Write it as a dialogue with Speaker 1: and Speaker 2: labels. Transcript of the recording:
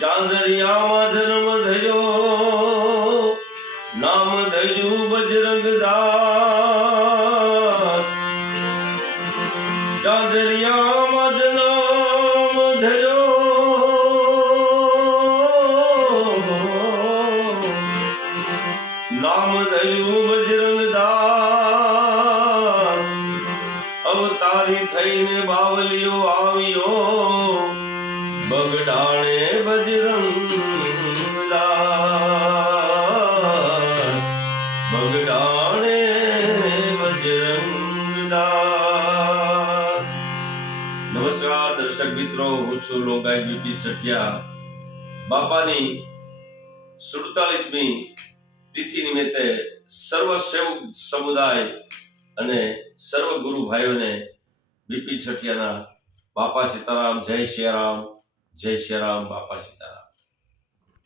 Speaker 1: જાંજરિયામાં જન્મ થયો, નામ થયું બજરંગ દાસ જાંજરિયામાં જન્મ ધર્યો નામ થયું બજરંગ દાસ અવતારી થઈને બાવલિયો આવ્યો, બગડાણે બાપાની સુડતાલીસમી તિથિ નિમિત્તે સર્વ સેવક સમુદાય અને સર્વ ગુરુ ભાઈઓને બીપી છઠિયાના બાપા સીતારામ જય સિયારામ જય સિયારામ બાપા સીતારામ